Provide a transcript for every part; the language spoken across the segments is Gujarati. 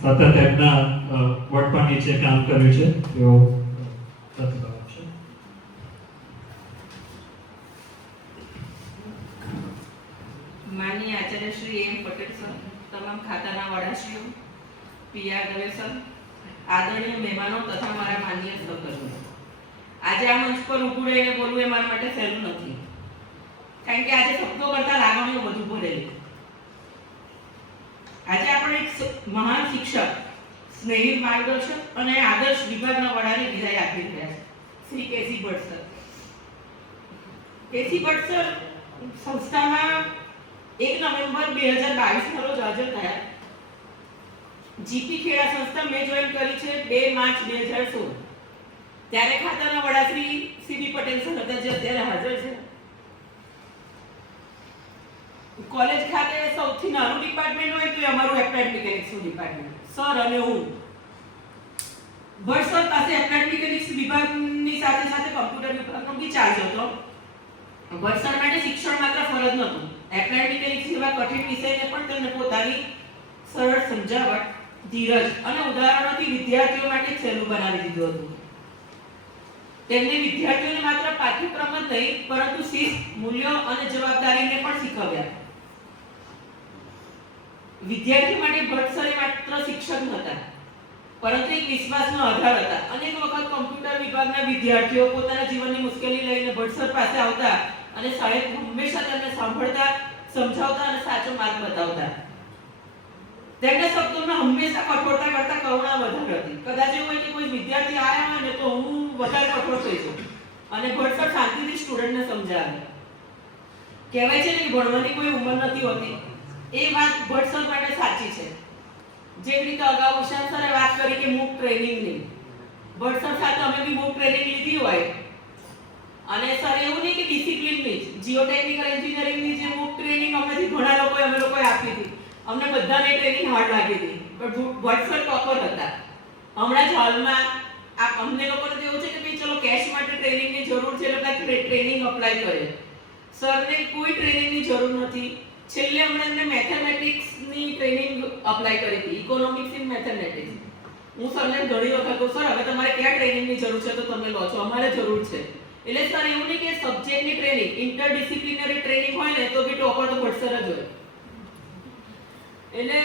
સતત એમના વડપણ નીચે કામ કર્યું છે તેઓ પ્રતિભાવ આપશે. માનનીય આચાર્ય શ્રી એમ પટેલ સર, તમામ ખાતાના વડાશ્રીઓ, પીઆર દવે સર, આદરણીય મહેમાનો તથા મારા માનનીય સહકર્મીઓ, આજે આ મંચ પર ઊભું રહીને બોલવું એ મારા માટે સહેલું નથી, કારણ કે આજે શબ્દો કરતા લાગણીઓ વધુ ભરેલી. આજે આપણે એક મહાન શિક્ષક, સ્નેહી માર્ગદર્શક અને આદર્શ વિભાગના વડાને વિદાય આપી રહ્યા છે, શ્રી કેસી ભટ્ટ સર. કેસી ભટ્ટ સર સંસ્થામાં 1 નવેમ્બર 2022 રોજ હાજર થયા. જીપી ખેડા સંસ્થા મેં જોઈન કરી છે 2 માર્ચ 2016. ત્યારે ખાતાના વડા શ્રી સીબી પટેલ સર હતા, જે અત્યારે હાજર છે. કોલેજ ખાતે સૌથી નાનું ડિપાર્ટમેન્ટ હોય તો અમારું એપ્લાઇડ મિકેનિક્સનું ડિપાર્ટમેન્ટ, સર અને હું. ભટ્ટ સર પાસે એપ્લાઇડ મિકેનિક્સ વિભાગની સાથે સાથે કમ્પ્યુટર વિભાગનો બી ચાર્જ હતો. ભટ્ટ સર માટે શિક્ષણ માત્ર ફરજ નહોતું, એપ્લાઇડ મિકેનિક્સ જેવા કઠિન વિષયને પણ તેમને પોતાની સરળ સમજાવટ, ધીરજ અને ઉદાહરણોથી વિદ્યાર્થીઓ માટે સહેલું બનાવી દીધું હતું. તેમણે વિદ્યાર્થીઓને માત્ર પાઠ્યક્રમ જ નહીં, પરંતુ શિસ્ત, મૂલ્યો અને જવાબદારીને પણ શીખવ્યા. વિદ્યાર્થી માટે ભટ્ટ સર માત્ર શિક્ષક નહોતા, પરંતુ એક વિશ્વાસનો આધાર હતા. અનેક વખત કમ્પ્યુટર વિભાગના વિદ્યાર્થીઓ પોતાના જીવનની મુશ્કેલી લઈને ભટ્ટ સર પાસે આવતા અને સાહેબ હંમેશા તેમને સાંભળતા, સમજાવતા અને સાચો માર્ગ બતાવતા. તેમના શબ્દોમાં હંમેશા કઠોરતા કરતા કરુણા વધારે હતી. કદાચ એવું હોય કે કોઈ વિદ્યાર્થી આવ્યા હોય ને તો હું વધારે કઠોર થઈ જાઉં, અને ભટ્ટ સર શાંતિથી સ્ટુડન્ટને સમજાવે. કહેવાય છે ને કે ભણવાની કોઈ ઉંમર નથી હોતી, એ વાત ભટ્ટ સર માટે સાચી છે. જે રીતે અગાઉ વિશાલ સરે વાત કરી કે મૂક ટ્રેનિંગની, ભટ્ટ સર સાથે અમે બી મૂક ટ્રેનિંગ લીધી હોય, અને સર એવું નહીં કે ડિસિપ્લિનની જ જીઓટેકનિકલ એન્જિનિયરિંગની જે મૂક ટ્રેનિંગ અમેથી ઘણા અમે લોકોએ આપી હતી, અમને બધાને ટ્રેનિંગ હાર્ડ લાગી હતી, પણ ભટ્ટ સર ટોપર હતા. હમણાં જ હાલમાં અમને લોકોને તો એવું છે કે ભાઈ ચલો કેશ માટે ટ્રેનિંગની જરૂર છે એટલે ટ્રેનિંગ અપ્લાય કરે. સરને કોઈ ટ્રેનિંગની જરૂર નથી. છેલ્લે હમણાં એમને મેથેમેટિક્સની ટ્રેનિંગ અપ્લાય કરી હતી, ઇકોનોમિક્સ ઇન મેથેમેટિક્સ. હું સરને ઘણી વખત કહું, સર હવે તમારે ક્યાં ટ્રેનિંગની જરૂર છે તો તમે લો છો, અમારે જરૂર છે. એટલે સર એવું નહીં કે સબ્જેક્ટની ટ્રેનિંગ, ઇન્ટરડિસિપ્લિનરી ટ્રેનિંગ હોય ને તો બી ટોપર તો ભટ્ટ સર જ હોય. એટલે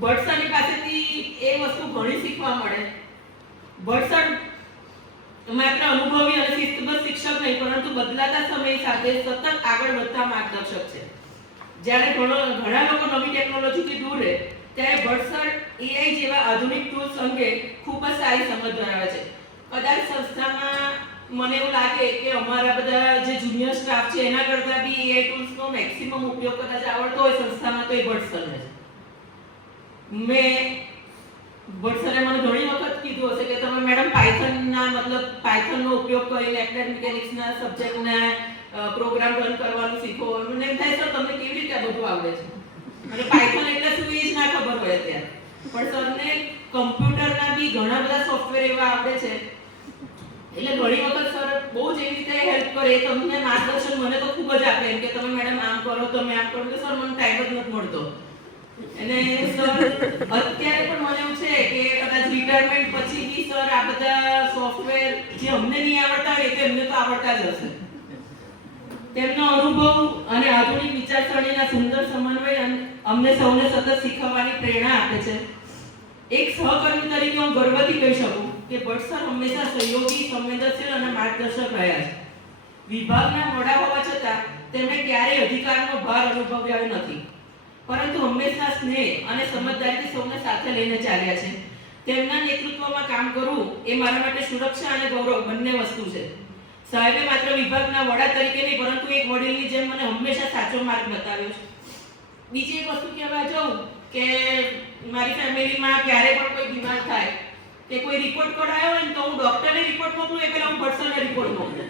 ભટ્ટ સરની પાસેથી એ વસ્તુ ઘણી શીખવા મળે. ભટ્ટ સર માત્ર અનુભવી અને શિસ્તબદ્ધ શિક્ષક નહીં, પરંતુ બદલાતા સમય સાથે સતત આગળ વધતા માર્ગદર્શક છે. જ્યારે ઘણા લોકો નવી ટેકનોલોજીથી દૂર રહે, ત્યારે ભટ્ટ સર એઆઈ જેવા આધુનિક ટૂલ્સ અંગે ખૂબ જ સારી સમજ ધરાવે છે. કદાચ સંસ્થામાં મને એવું લાગે કે અમારા બધા જે જુનિયર સ્ટાફ છે એના કરતાં બી એઆઈ ટૂલ્સનો મેક્સિમમ ઉપયોગ કદાચ આવડતો હોય સંસ્થામાં તો એ ભટ્ટ સરને છે. મેં ભટ્ટ સરે મને ઘણી વખત કીધું હશે કે તમે મેડમ પાયથનનો ઉપયોગ કરીને એપ્લાઇડ મિકેનિક્સના સબ્જેક્ટના પ્રોગ્રામ રન કરવાનું શીખો. મને એમ થાય સર તમને કેવી રીતે આ બધું આવડે છે, અને પાયથન એટલે શું એ જ ના ખબર હોય અત્યારે. પણ સરને કમ્પ્યુટરના બી ઘણા બધા સોફ્ટવેર એવા આવડે છે, એટલે ઘણી વખત સર બહુ જ એવી રીતે હેલ્પ કરે. તમને માર્ગદર્શન મને તો ખૂબ જ આપે, એમ કે તમે મેડમ આમ કરો, તમે આમ કરો. સર મને ટાઈમ જ નથી મળતો. અને સર અત્યારે પણ મને એવું છે કે કદાચ રિટાયરમેન્ટ પછી બી સર આ બધા સોફ્ટવેર જે અમને નહીં આવડતા હોય તે એમને તો આવડતા જ હશે. તેમનો અનુભવ અને આધુનિક વિચારસરણીના સુંદર સમન્વય અમને સૌને સતત શીખવવાની પ્રેરણા આપે છે. એક સહકર્મી તરીકે હું ગર્વથી કહી શકું કે ભટ્ટ સર હંમેશા સહયોગી, સંવેદનશીલ અને માર્ગદર્શક રહ્યા છે. વિભાગના વડા હોવા છતાં તેમણે ક્યારેય અધિકારનો ભાર અનુભવ્યો નથી, પરંતુ હંમેશા સ્નેહ અને સમજદારીથી સૌને સાથે લઈને ચાલ્યા છે. તેમના નેતૃત્વમાં કામ કરવું એ મારા માટે સુરક્ષા અને ગૌરવ બંને વસ્તુ છે. સાહેબે માત્ર વિભાગના વડા તરીકે નહીં, પરંતુ એક વડીલની જેમ મને હંમેશા સાચો માર્ગ બતાવ્યો છે. બીજી એક વસ્તુ કહેવા જાઉં કે મારી ફેમિલીમાં ક્યારે પણ કોઈ બીમાર થાય કે કોઈ રિપોર્ટ કઢાયો હોય ને તો હું ડોક્ટરને રિપોર્ટ મોકલું એ પહેલા હું ભટ્ટ સરને રિપોર્ટ મોકલું.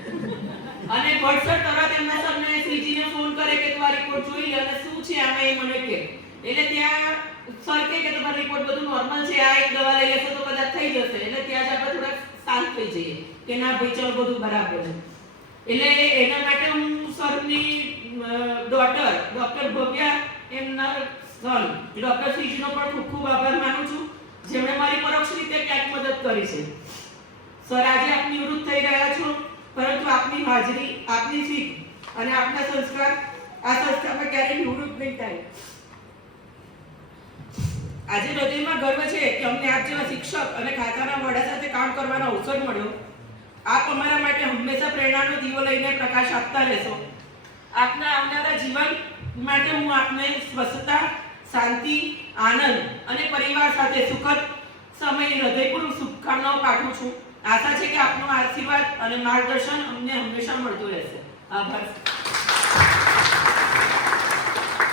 અને ભટ્ટ સર તરત એમના સરને શ્રીજીને ફોન કરે કે તું આ રિપોર્ટ જોઈ લે અને શું છે આમાં એ મને કહે. એટલે ત્યાં સર કહે કે તમારો રિપોર્ટ બધું નોર્મલ છે, આ એક દવા લઈ લેશો તો કદાચ થઈ જશે. એટલે ત્યાં જ આપણે થોડા શાંત થઈ જઈએ કે ના ભાઈ ચાલો બધું બરાબર છે. એટલે એના માટે હું સરની ડોટર ડોક્ટર ભવ્યા, એમના સન ડોક્ટર શ્રીજીનો પણ ખૂબ ખૂબ આભાર માનું છું. જેમણે મારી પરોક્ષ રીતે ક્યાંક મદદ કરી છે. સર, આજે આપ નિવૃત્ત થઈ રહ્યા છો, પરંતુ આપની હાજરી, આપની શીખ અને આપના સંસ્કાર આ સંસ્થામાં ક્યારેય નિવૃત્ત નહીં થાય. આજે હૃદયમાં ગર્વ છે કે અમને આપ જેવા શિક્ષક અને ખાતાના વડા સાથે કામ કરવાનો અવસર મળ્યો. આપ અમારા માટે હંમેશા પ્રેરણાનો દીવો લઈને પ્રકાશ આપતા રહેશો. આપના આવનારા જીવન માટે હું આપને સ્વસ્થતા, શાંતિ, આનંદ અને પરિવાર સાથે સુખદ સમય હૃદયપૂર્વક શુભકામનાઓ પાઠવું છું. આશા છે કે આપનો આશીર્વાદ અને માર્ગદર્શન અમને હંમેશા મળતું રહેશે. આભાર.